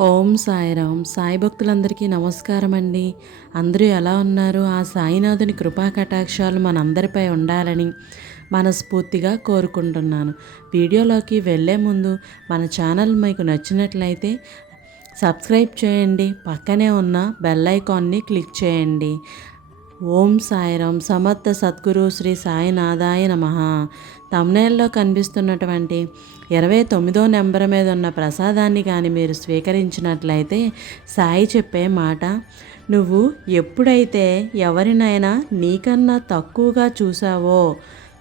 ఓం సాయిరామ్. సాయి భక్తులందరికీ నమస్కారం అండి అందరూ ఎలా ఉన్నారు? ఆ సాయినాథుని కృపా కటాక్షాలు మనందరిపై ఉండాలని మనస్ఫూర్తిగా కోరుకుంటున్నాను. వీడియోలోకి వెళ్ళే ముందు మన ఛానల్ మీకు నచ్చినట్లయితే సబ్స్క్రైబ్ చేయండి. పక్కనే ఉన్న బెల్ ఐకాన్ని క్లిక్ చేయండి. ఓం సాయిరామ్. సమర్థ సద్గురు శ్రీ సాయినాథాయ నమ. తమ్నేల్లో కనిపిస్తున్నటువంటి ఇరవై తొమ్మిదో నెంబర్ మీద ఉన్న ప్రసాదాన్ని కానీ మీరు స్వీకరించినట్లయితే సాయి చెప్పే మాట నువ్వు ఎప్పుడైతే ఎవరినైనా నీకన్నా తక్కువగా చూసావో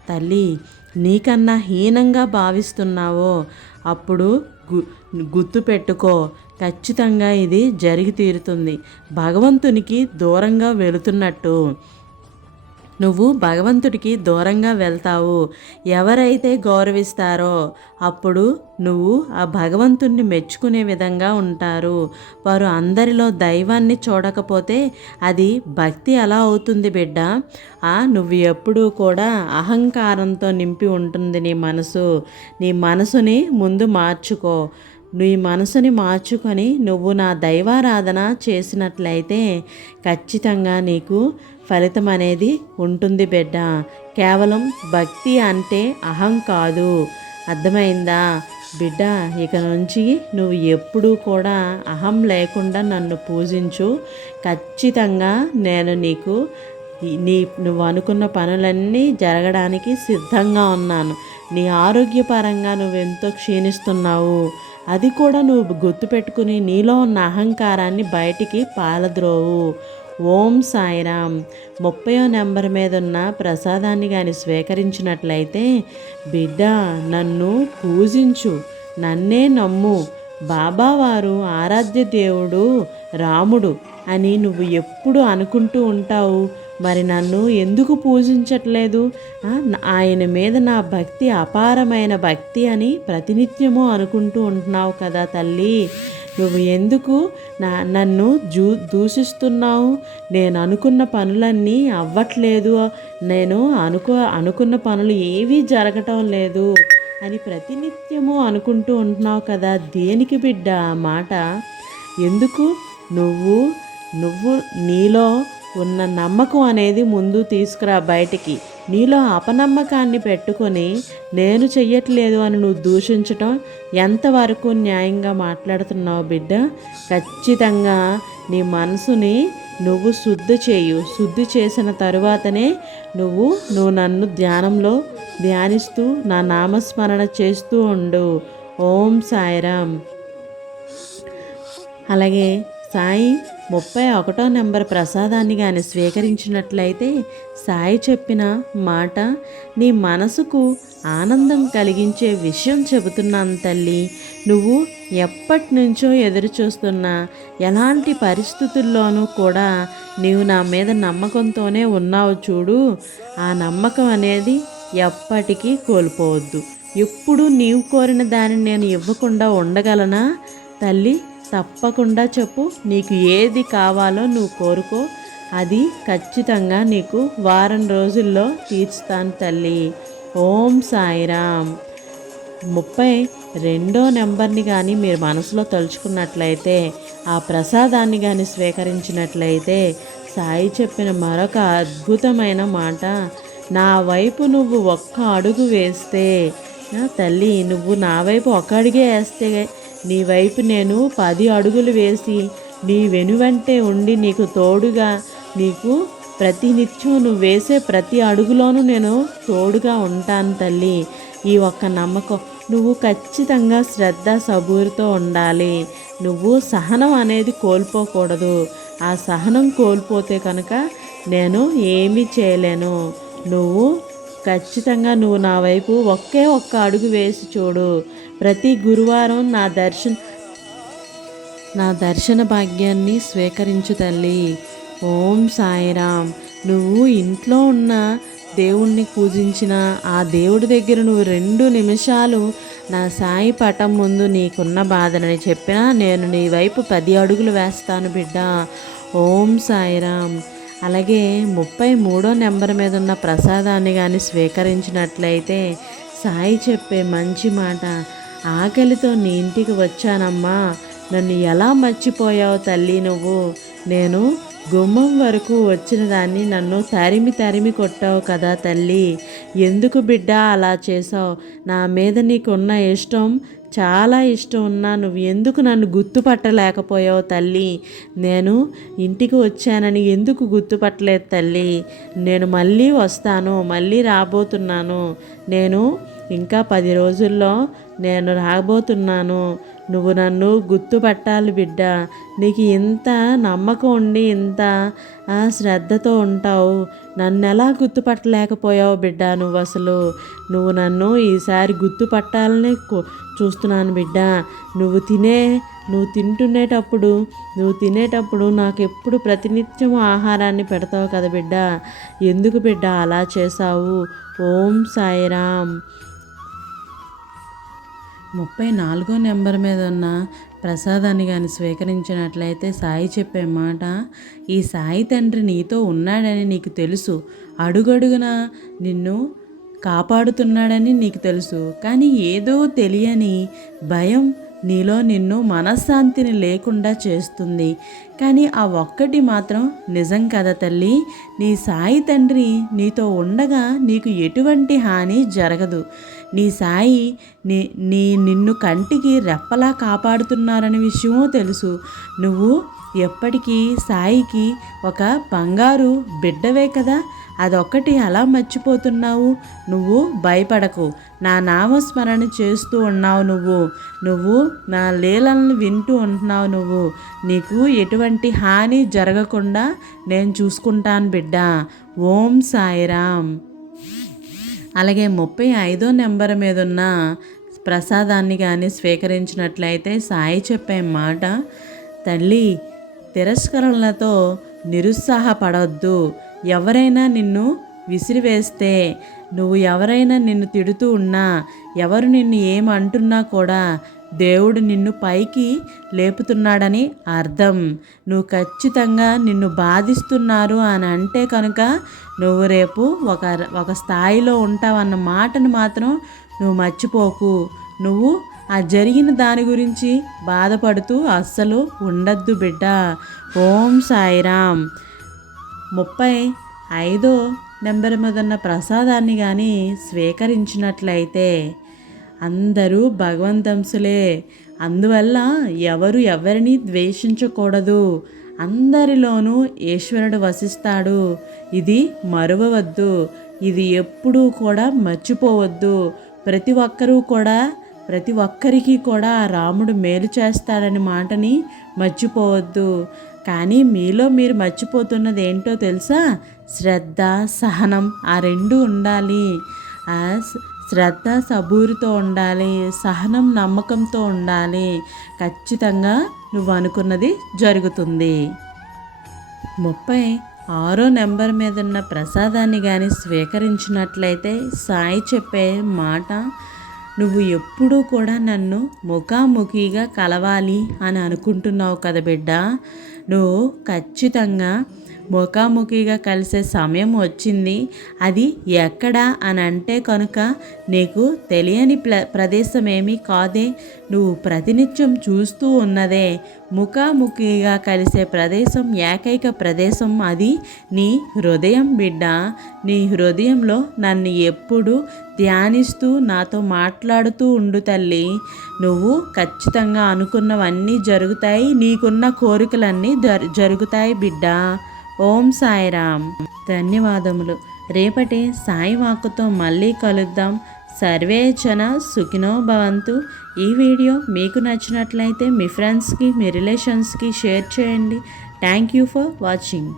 తల్లి నీకన్నా హీనంగా భావిస్తున్నావో అప్పుడు గు గుర్తు పెట్టుకో. ఖచ్చితంగా ఇది జరిగి తీరుతుంది. భగవంతునికి దూరంగా వెళుతున్నట్టు. నువ్వు భగవంతుడికి దూరంగా వెళ్తావు. ఎవరైతే గౌరవిస్తారో అప్పుడు నువ్వు ఆ భగవంతుణ్ణి మెచ్చుకునే విధంగా ఉంటారు. వారు అందరిలో దైవాన్ని చూడకపోతే అది భక్తి ఎలా అవుతుంది బిడ్డ? ఆ నువ్వు ఎప్పుడూ కూడా అహంకారంతో నింపి ఉంటుంది నీ మనసు. నీ మనసుని ముందు మార్చుకో. నీ మనసుని మార్చుకొని నువ్వు నా దైవారాధన చేసినట్లయితే ఖచ్చితంగా నీకు ఫలితం అనేది ఉంటుంది బిడ్డ. కేవలం భక్తి అంటే అహం కాదు. అర్థమైందా? బిడ్డ ఇక నుంచి నువ్వు ఎప్పుడూ కూడా అహం లేకుండా నన్ను పూజించు. ఖచ్చితంగా నేను నీకు నీ నువ్వు అనుకున్న పనులన్నీ జరగడానికి సిద్ధంగా ఉన్నాను. నీ ఆరోగ్యపరంగా నువ్వెంతో క్షీణిస్తున్నావు. అది కూడా నువ్వు గుర్తుపెట్టుకుని నీలో ఉన్న అహంకారాన్ని బయటికి పాలద్రోవు. ఓం సాయిరామ్. ముప్పయో నెంబర్ మీద ఉన్న ప్రసాదాన్ని కానీ స్వీకరించినట్లయితే బిడ్డ నన్ను పూజించు నన్నే నమ్ము బాబావారు ఆరాధ్య దేవుడు రాముడు అని నువ్వు ఎప్పుడు అనుకుంటూ ఉంటావు. మరి నన్ను ఎందుకు పూజించట్లేదు? ఆయన మీద నా భక్తి అపారమైన భక్తి అని ప్రతినిత్యము అనుకుంటూ ఉంటున్నావు కదా తల్లి. నువ్వు ఎందుకు నా నన్ను జూ దూషిస్తున్నావు? నేను అనుకున్న పనులన్నీ అవ్వట్లేదు. నేను అనుకో అనుకున్న పనులు ఏవీ జరగటం లేదు అని ప్రతినిత్యము అనుకుంటూ ఉంటున్నావు కదా దేనికి బిడ్డ మాట? ఎందుకు? నువ్వు నువ్వు నీలో ఉన్న నమ్మకం అనేది ముందు తీసుకురా బయటికి. నీలో అపనమ్మకాన్ని పెట్టుకొని నేను చెయ్యట్లేదు అని నువ్వు దూషించటం ఎంతవరకు న్యాయంగా మాట్లాడుతున్నావు బిడ్డ? ఖచ్చితంగా నీ మనసుని నువ్వు శుద్ధి చేయు. శుద్ధి చేసిన తరువాతనే నువ్వు నువ్వు నన్ను ధ్యానంలో ధ్యానిస్తూ నా నామస్మరణ చేస్తూ ఉండు. ఓం సాయిరామ్. అలాగే సాయి ముప్పై ఒకటో నెంబర్ ప్రసాదాన్ని కానీ స్వీకరించినట్లయితే సాయి చెప్పిన మాట నీ మనసుకు ఆనందం కలిగించే విషయం చెబుతున్నాను తల్లి. నువ్వు ఎప్పటి నుంచో ఎదురు చూస్తున్న ఎలాంటి పరిస్థితుల్లోనూ కూడా నీవు నా మీద నమ్మకంతోనే ఉన్నావు చూడు. ఆ నమ్మకం అనేది ఎప్పటికీ కోల్పోవద్దు. ఎప్పుడు నీవు కోరిన దానిని నేను ఇవ్వకుండా ఉండగలనా తల్లి? తప్పకుండా చెప్పు. నీకు ఏది కావాలో నువ్వు కోరుకో. అది ఖచ్చితంగా నీకు వారం రోజుల్లో తీర్చుతాను తల్లి. ఓం సాయిరామ్. ముప్పై రెండో నెంబర్ని కానీ మీరు మనసులో తలుచుకున్నట్లయితే ఆ ప్రసాదాన్ని కానీ స్వీకరించినట్లయితే సాయి చెప్పిన మరొక అద్భుతమైన మాట. నా వైపు నువ్వు ఒక్క అడుగు వేస్తే తల్లి నువ్వు నా వైపు ఒక అడుగే వేస్తే నీ వైపు నేను పది అడుగులు వేసి నీ వెనువంటే ఉండి నీకు తోడుగా నీకు ప్రతినిత్యం నువ్వు వేసే ప్రతి అడుగులోనూ నేను తోడుగా ఉంటాను తల్లి. ఈ ఒక్క నమ్మకం నువ్వు ఖచ్చితంగా శ్రద్ధ సబూరితో ఉండాలి. నువ్వు సహనం అనేది కోల్పోకూడదు. ఆ సహనం కోల్పోతే కనుక నేను ఏమీ చేయలేను. నువ్వు ఖచ్చితంగా నువ్వు నా వైపు ఒకే ఒక్క అడుగు వేసి చూడు. ప్రతి గురువారం నా దర్శన నా దర్శన భాగ్యాన్ని స్వీకరించు తల్లి. ఓం సాయిరామ్. నువ్వు ఇంట్లో ఉన్న దేవుణ్ణి పూజించిన ఆ దేవుడి దగ్గర నువ్వు రెండు నిమిషాలు నా సాయి పటం ముందు నీకున్న బాధనని చెప్పినా నేను నీ వైపు పది అడుగులు వేస్తాను బిడ్డ. ఓం సాయిరామ్. అలాగే ముప్పై మూడో నెంబర్ మీద ఉన్న ప్రసాదాన్ని కానీ స్వీకరించినట్లయితే సాయి చెప్పే మంచి మాట ఆకలితో నీ ఇంటికి వచ్చానమ్మా. నన్ను ఎలా మర్చిపోయావు తల్లి నువ్వు? నేను గుమ్మం వరకు వచ్చిన దాన్ని నన్ను తరిమి తరిమి కొట్టావు కదా తల్లి. ఎందుకు బిడ్డ అలా చేసావు నా మీద నీకున్న ఇష్టం చాలా ఇష్టం ఉన్నా నువ్వు ఎందుకు నన్ను గుర్తుపట్టలేకపోయావు తల్లి? నేను ఇంటికి వచ్చానని ఎందుకు గుర్తుపట్టలేదు తల్లి? నేను మళ్ళీ వస్తాను మళ్ళీ రాబోతున్నాను. నేను ఇంకా పది రోజుల్లో నేను రాబోతున్నాను. నువ్వు నన్ను గుర్తుపట్టాలి బిడ్డ. నీకు ఇంత నమ్మకం ఉండి ఇంత శ్రద్ధతో ఉంటావు. నన్ను ఎలా గుర్తుపట్టలేకపోయావు బిడ్డ నువ్వు అసలు? నువ్వు నన్ను ఈసారి గుర్తుపట్టాలని చూస్తున్నాను బిడ్డ. నువ్వు తినే నువ్వు తింటునేటప్పుడు నువ్వు తినేటప్పుడు నాకు ఎప్పుడు ప్రతినిత్యం ఆహారాన్ని పెడతావు కదా బిడ్డ. ఎందుకు బిడ్డ అలా చేసావు ఓం సాయిరామ్. ముప్పై నాలుగో నెంబర్ మీద ఉన్న ప్రసాదాన్ని కానీ స్వీకరించినట్లయితే సాయి చెప్పే మాట ఈ సాయి తండ్రి నీతో ఉన్నాడని నీకు తెలుసు. అడుగడుగున నిన్ను కాపాడుతున్నాడని నీకు తెలుసు. కానీ ఏదో తెలియని భయం నీలో నిన్ను మనశ్శాంతిని లేకుండా చేస్తుంది. కానీ ఆ ఒక్కటి మాత్రం నిజం కదా తల్లి? నీ సాయి తండ్రి నీతో ఉండగా నీకు ఎటువంటి హాని జరగదు. నీ సాయి నీ నీ నిన్ను కంటికి రెప్పలా కాపాడుతున్నారనే విషయమూ తెలుసు. నువ్వు ఎప్పటికీ సాయికి ఒక బంగారు బిడ్డవే కదా. అదొక్కటి అలా మర్చిపోతున్నావు. నువ్వు భయపడకు. నా నామస్మరణ చేస్తూ ఉన్నావు నువ్వు. నువ్వు నా లీలలను వింటూ ఉంటున్నావు నువ్వు. నీకు ఎటువంటి హాని జరగకుండా నేను చూసుకుంటాను బిడ్డ. ఓం సాయిరామ్. అలాగే ముప్పై ఐదో నెంబర్ మీద ఉన్న ప్రసాదాన్ని కానీ స్వీకరించినట్లయితే సాయి చెప్పే మాట తల్లి తిరస్కరణలతో నిరుత్సాహపడవద్దు ఎవరైనా నిన్ను విసిరివేస్తే నువ్వు ఎవరైనా నిన్ను తిడుతూ ఉన్నా ఎవరు నిన్ను ఏమంటున్నా కూడా దేవుడు నిన్ను పైకి లేపుతున్నాడని అర్థం. నువ్వు ఖచ్చితంగా నిన్ను బాధిస్తున్నారు అని అంటే కనుక నువ్వు రేపు ఒక ఒక స్థాయిలో ఉంటావన్న మాటను మాత్రం నువ్వు మర్చిపోకు. నువ్వు ఆ జరిగిన దాని గురించి బాధపడుతూ అస్సలు ఉండద్దు బిడ్డ. ఓం సాయిరామ్ ముప్పై ఐదో నెంబర్ మీద ఉన్న ప్రసాదాన్ని కానీ స్వీకరించినట్లయితే అందరూ భగవంతంసులే. అందువల్ల ఎవరు ఎవరిని ద్వేషించకూడదు. అందరిలోనూ ఈశ్వరుడు వసిస్తాడు. ఇది మరువవద్దు. ఇది ఎప్పుడూ కూడా మర్చిపోవద్దు. ప్రతి ఒక్కరూ కూడా ప్రతి ఒక్కరికి కూడా రాముడు మేలు చేస్తాడని మాటని మర్చిపోవద్దు. కానీ మీలో మీరు మర్చిపోతున్నది ఏంటో తెలుసా? శ్రద్ధ సహనం ఆ రెండు ఉండాలి. శ్రద్ధ సబూరితో ఉండాలి సహనం నమ్మకంతో ఉండాలి. ఖచ్చితంగా నువ్వు అనుకున్నది జరుగుతుంది. ముప్పై ఆరో నెంబర్ మీద ఉన్న ప్రసాదాన్ని కానీ స్వీకరించినట్లయితే సాయి చెప్పే మాట నువ్వు ఎప్పుడూ కూడా నన్ను ముఖాముఖిగా కలవాలి అని అనుకుంటున్నావు కదా బిడ్డ. నువ్వు ఖచ్చితంగా ముఖాముఖిగా కలిసే సమయం వచ్చింది. అది ఎక్కడ అని అంటే కనుక నీకు తెలియని ప్ర ప్రదేశం ఏమీ కాదే. నువ్వు ప్రతినిత్యం చూస్తూ ఉన్నదే. ముఖాముఖిగా కలిసే ప్రదేశం ఏకైక ప్రదేశం అది నీ హృదయం బిడ్డ. నీ హృదయంలో నన్ను ఎప్పుడు ధ్యానిస్తూ నాతో మాట్లాడుతూ ఉండు తల్లి. నువ్వు ఖచ్చితంగా అనుకున్నవన్నీ జరుగుతాయి. నీకున్న కోరికలన్నీ జరు- జరుగుతాయి బిడ్డ. ఓం సాయిరామ్. ధన్యవాదములు. రేపటి సాయి వాక్కుతో మళ్ళీ కలుద్దాం. సర్వేచన సుఖినో భవంతు. ఈ వీడియో మీకు నచ్చినట్లయితే మీ ఫ్రెండ్స్కి మీ రిలేషన్స్కి షేర్ చేయండి. Thank you for watching